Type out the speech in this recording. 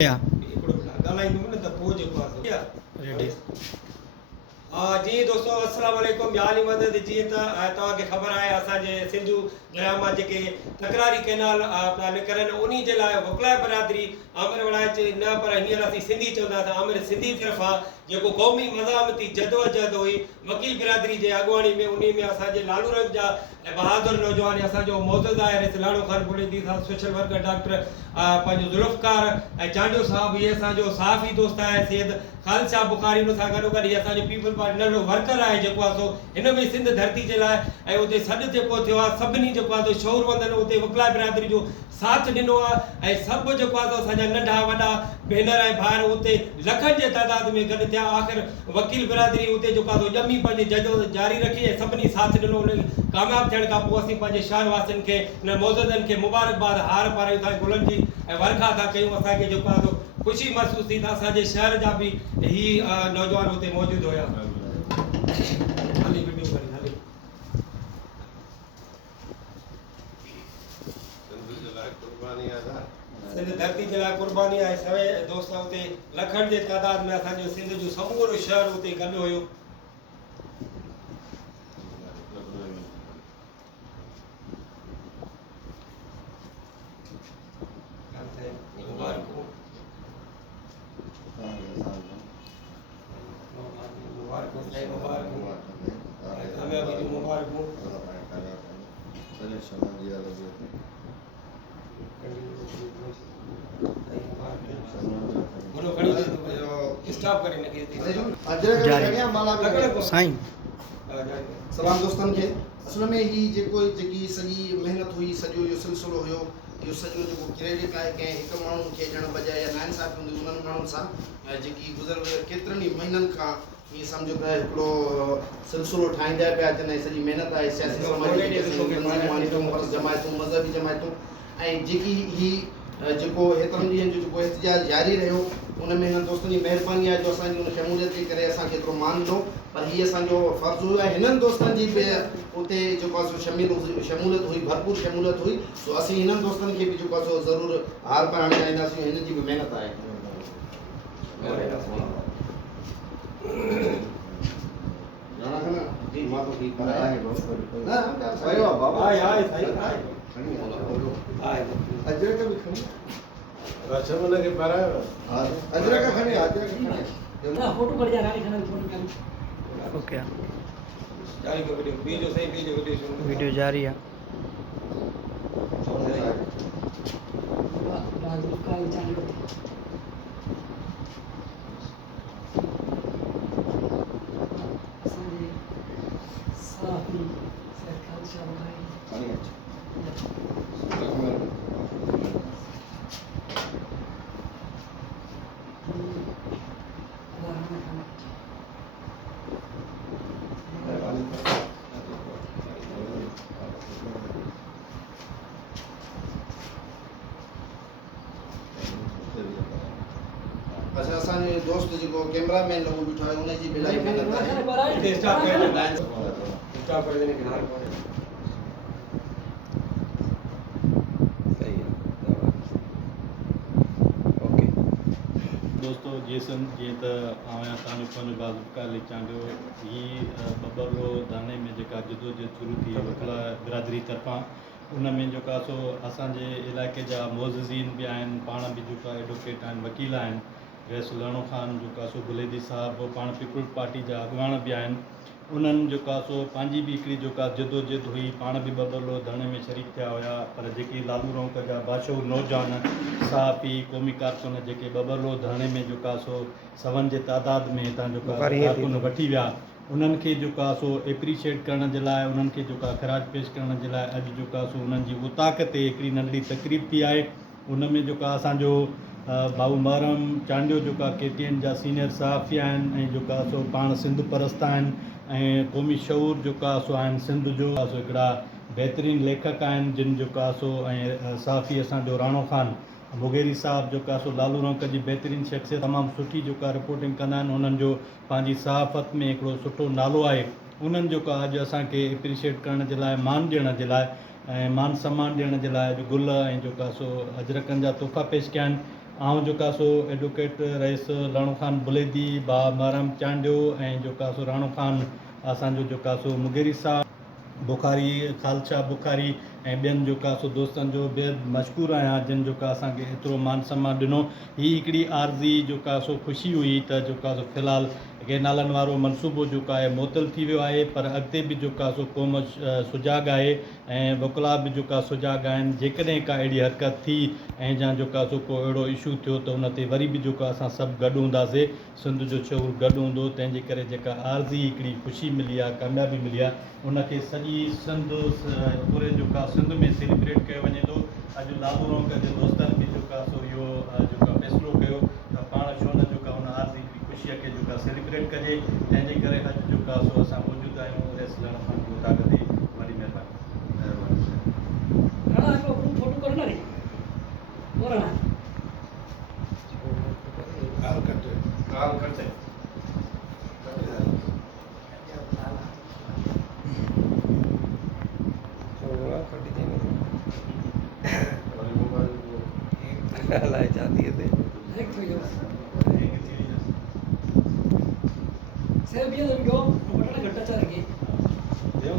Yeah. Ready जी दोस्तों अस्सलाम वालेकुम यानी मदद जी तव्हांखे ख़बर आहे असांजे सिंधू दरिया मां जेके तकरारी कैनाल निकिरनि उन जे लाइ वकला बिरादरी आमिर वड़ाइच न पर हींअर असीं सिंधी चवंदा त आमिर सिंधी तरफ़ां जेको क़ौमी मज़ामती जदोजहद हुई वकील बिरादरी जे अॻुवाणी में उन में असांजे लालू रंग जा बहादुर नौजवान असांजो मौजूदु आहे लाड़ो ख़ान बुलंदी साहब सोशल वर्कर डॉक्टर पंहिंजो ज़ुल्फ़कार ऐं चांडियो साहब इहे असांजो साफ़ी दोस्त आहे सैयद ख़ालिद शाह बुखारी उन सां गॾोगॾु इहे असांजो पीपल पार्टी नंढो वर्कर आहे जेको आहे सो हिन में सिंध धरती जे लाइ ऐं उते सॾु जेको थियो आहे सभिनी जेको आहे सो शौरवंदनि उते वकला बिरादरी जो साथ ॾिनो आहे ऐं सभु जेको आहे सो असांजा नंढा वॾा भेनर ऐं भाउर उते लखनि जे तइदाद में गॾु थिया आख़िर वकील बिरादरी उते जेको आहे सो ॼमी पंहिंजी जदोजहद जारी रखी ऐं सभिनी साथ ॾिनो उन कामयाबु थियण खां पोइ असीं पंहिंजे शहर वासियुनि खे हिन मौजूदनि खे मुबारकबाद हार पारायूं था गुलनि जी ऐं वर्खा था कयूं असांखे जेको आहे सो ख़ुशी महसूस थी त असांजे शहर जा बि ही नौजवान उते मौजूदु हुया हली वीडियो करी हली सिंध धरती जे लाइ कुर्बानी आहे सवे दोस्त उते लखनि जे तइदाद में असांजो सिंध जो समूरो शहर उते गॾु हुयो सलाम दोस्तन के असल में ही जी सजी मेहनत हुई सजो जो सिलसिलो हुयो यो सजो जो क्रेडिट आहे के एक माण्हू खे ॾियण बजाय या नाइंसाफ़ी हूंदी उन्हनि माण्हुनि सां जेकी गुज़र केतिरनि ई महीननि खां ही सम्झो त हिकिड़ो सिलसिलो ठाहींदा पिया अचनि ऐं सॼी महिनत आहे सियासी समाजी जमायतूं मज़हबी जमायतूं ऐं जेकी ही जेको हेतिरनि ॾींहंनि जो जेको एहतिजाज जारी रहियो उन में हिननि दोस्तनि जी महिरबानी आहे जो असांजी उन शमूलियत जे करे असांखे एतिरो मान ॾिनो पर हीअ असांजो फ़र्ज़ु हुयो ऐं हिननि दोस्तनि जी बि उते जेको आहे सो शमूलियत हुई भरपूर शमूलियत हुई सो असीं हिननि दोस्तनि खे बि जेको आहे सो ज़रूरु हार पाइणु चाहींदासीं हिन जी बि महिनत आहे अजरक भी खणी रसमन के पर अजरक खणी ना फोटो कर जा रानी खणी फोटो कर ओके जारी को वीडियो सही वीडियो जारी है अच्छा असांजे दोस्त जेको कैमरामैन लॻो बीठो आहे उन जी बिलाई महिनत आहे स्टॉप कर देने के हार पर सही है ओके दोस्तों जेसन जी त आया तानो पन बाज़ुका चांडियो ही बबलो दाने में जेका जदोजहद शुरू थी वकला बिरादरी तरफ़ां उन में जेका सो असांजे इलाइक़े जा मोज़िज़ीन बि आहिनि पाण बि जेका एडवोकेट आहिनि वकील आहिनि वैस लाड़ो ख़ान जेका सो बुलेदी साहब पाण पीपल पार्टी जा अॻुवान बि आहिनि उन्हनि जेका सो पंहिंजी बि हिकिड़ी जेका जदोजहद हुई पाण बि बबलो धरणे में शरीक थिया हुया पर जेके लालू रौंक जा बादशाह नौजवान साफ़ी क़ौमी कारकुन जेके बबलो धरणे में जेका सो सवनि जे तइदाद में हितां जेका कारकुन वठी विया उन्हनि खे जेका सो एप्रिशिएट करण जे लाइ उन्हनि खे जेका ख़राज पेश करण जे लाइ अॼु जेका सो उन्हनि जी उताक ते हिकिड़ी नंढड़ी तक़रीब थी आहे उन में जेका असांजो बाबू महरम चांडियो जेका KTN जा सीनियर सहाफ़ी आहिनि ऐं जेका सो पाण सिंध परस्त आहिनि ऐं क़ौमी शऊर जेका सो आहिनि सिंध जो सो हिकिड़ा बहितरीनु लेखक आहिनि जिन जेका सो ऐं सहाफ़ी असांजो राणो ख़ान मुगेरी साहब जेका सो लालू रौंक जी बहितरीनु शख़्सियत तमामु सुठी जेका रिपोर्टिंग कंदा आहिनि उन्हनि जो पंहिंजी सहाफ़त में हिकिड़ो सुठो नालो आहे उन्हनि जेको अॼु असांखे एप्रिशिएट करण जे लाइ मान ॾियण जे लाइ ऐं मान सम्मान ॾियण जे लाइ अॼु गुल ऐं जेका सो अजरकनि जा तोहफ़ा पेश कया आहिनि आउं जेका सो एडवोकेट रहीस राणो ख़ान बुलेदी बा महराम चांडियो ऐं जेका सो राणो ख़ान असांजो जेका सो मुगेरी साहब बुखारी खालसा बुखारी ऐं ॿियनि जेका सो दोस्तनि जो बेहद मशकूरु आहियां जिन जेका असांखे एतिरो मान सम्मान ॾिनो। हीअ हिकिड़ी आर्ज़ी जेका सो ख़ुशी हुई त जेका सो फ़िलहालु के नालनि वारो मनसूबो जेको आहे मुअतल थी वियो आहे, पर अॻिते बि जेका सो क़ौम सुजाॻ आहे ऐं वकिला बि जेका सुजाॻ आहिनि। जेकॾहिं का अहिड़ी हरकत थी ऐं या जेका सो को अहिड़ो इशू थियो त उन ते वरी बि जेको असां सभु गॾु हूंदासीं, सिंध जो शहूर गॾु हूंदो। तंहिंजे करे जेका आर्ज़ी हिकिड़ी ख़ुशी मिली आहे, कामयाबी मिली आहे, उनखे सॼी सिंध पूरे जेका सिंध में सेलिब्रेट कयो वञे थो। अॼु लालू रोंक जे दोस्तनि बि जेका सो इहो जेका फ़ैसिलो कयो त पाण छो न जेका हुन आर्ज़ी जी ख़ुशीअ खे जेका सेलिब्रेट कजे। तंहिंजे करे अॼु जेका सो असां मौजूदु आहियूं रेस्टोरेंट खां ताक़त ॾे वॾी महिरबानी। राणा हिकिड़ो फोटो कढंदा नी वो राणा काम करते हैं। लाए जाती है एक तो यो सेल्फी तो गयो बटन घट्टा चल गई